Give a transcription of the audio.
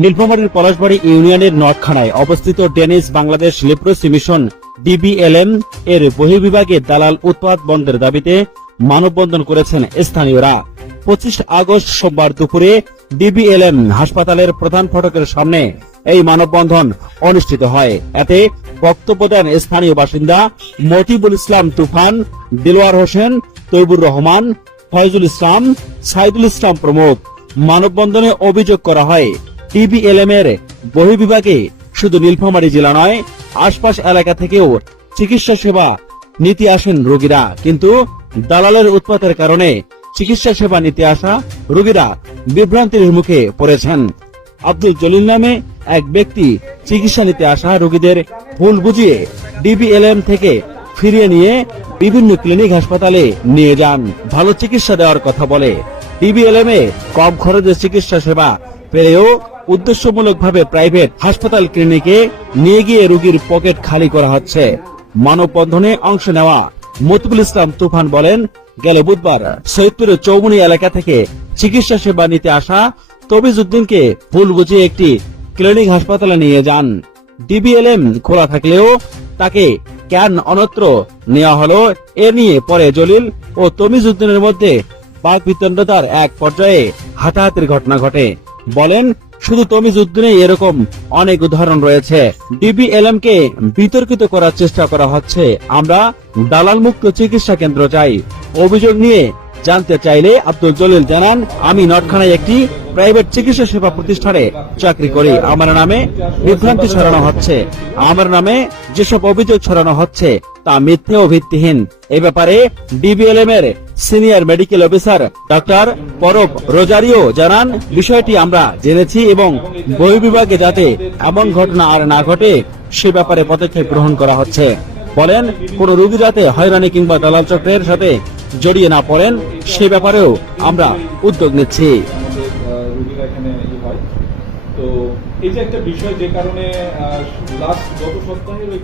নীলফামারীর পলাশবাড়ি ইউনিয়নের নটখানায় অবস্থিত Danish Bangladesh leprosy mission DBLM এর বহির্বিভাগে দালাল উৎপাদ বন্ধের দাবিতে মানববন্ধন করেছেন স্থানীয়রা। পঁচিশ আগস্ট সোমবার দুপুরে ডিবিএলএম হাসপাতালের প্রধান ফটকের সামনে এই মানববন্ধন অনুষ্ঠিত হয়। এতে বক্তব্য দেন স্থানীয় বাসিন্দা মতিবুল ইসলাম তুফান, দিলওয়ার হোসেন, তৈবুর রহমান, ফয়জুল ইসলাম, সাইদুল ইসলাম প্রমুখ। মানববন্ধনে অভিযোগ করা হয় টিবিএলএম এর বহির্বিভাগে শুধু নীলফামারী জেলা নয়, আশপাশ এলাকা থেকেও চিকিৎসা সেবা নিতে আসেন রোগীরা। কিন্তু দালালের উৎপাতের কারণে চিকিৎসা সেবা নিতে আসা রোগীরা বিভ্রান্তির মুখে পড়েছেন। আব্দুল জলিল নামে এক ব্যক্তি চিকিৎসা নিতে আসা রোগীদের ভুল বুঝিয়ে ডিবিএলএম থেকে ফিরিয়ে নিয়ে বিভিন্ন ক্লিনিক হাসপাতালে নিয়ে যান। ভালো চিকিৎসা দেওয়ার কথা বলে ডিবিএলএম এ কম খরচে চিকিৎসা সেবা পেলেও উদ্দেশ্যমূলকভাবে প্রাইভেট হাসপাতাল ক্লিনিকে নিয়ে গিয়ে রোগীর পকেট খালি করা হচ্ছে। মানববন্ধনে অংশ নেওয়া মতিবুল ইসলাম তুফান বলেন, গেল বুধবার সৈয়দপুরের চৌমুনি এলাকা থেকে চিকিৎসা সেবা নিতে আসা তবিজউদ্দিনকে ভুল বুঝিয়ে একটি ক্লিনিক হাসপাতালে নিয়ে যান। ডিবিএলএম খোলা থাকলেও তাকে কেন অন্যত্র নেওয়া হলো। এ নিয়ে পরে জলিল ও তমিজউদ্দিনের মধ্যে বাক বিতণ্ডতার এক পর্যায়ে হাতাহাতির ঘটনা ঘটে। বলেন শুধু তমিজউদ্দিনে এরকম অনেক উদাহরণ রয়েছে। ডিবিএলএম কে বিতর্কিত করার চেষ্টা করা হচ্ছে। আমরা দালাল মুক্ত চিকিৎসা কেন্দ্র চাই। অভিযোগ নিয়ে জানতে চাইলে আব্দুল জলিল জানান, আমি নটখানায় একটি প্রাইভেট চিকিৎসা সেবা প্রতিষ্ঠানে চাকরি করি। আমার নামে বিভ্রান্তি ছড়ানো হচ্ছে। আমার নামে যেসব অভিযোগ ছড়ানো হচ্ছে তা মিথ্যে ও ভিত্তিহীন। এ ব্যাপারে ডিবিএলএম এর senior medical officer doctor Parab Rozario জানান, বিষয়টি আমরা জেনেছি এবং বহির্বিভাগে যাতে এমন ঘটনা আর না ঘটে, সে ব্যাপারে পদক্ষেপ গ্রহণ করা হচ্ছে। বলেন, কোন রোগী যাতে হয়রানি কিংবা দালাল চক্রের সাথে জড়িয়ে না পড়েন, সে ব্যাপারেও আমরা উদ্যোগ নিচ্ছি। তো এই যে একটা বিষয় যে কারণে লাস্ট গত সপ্তাহের ওই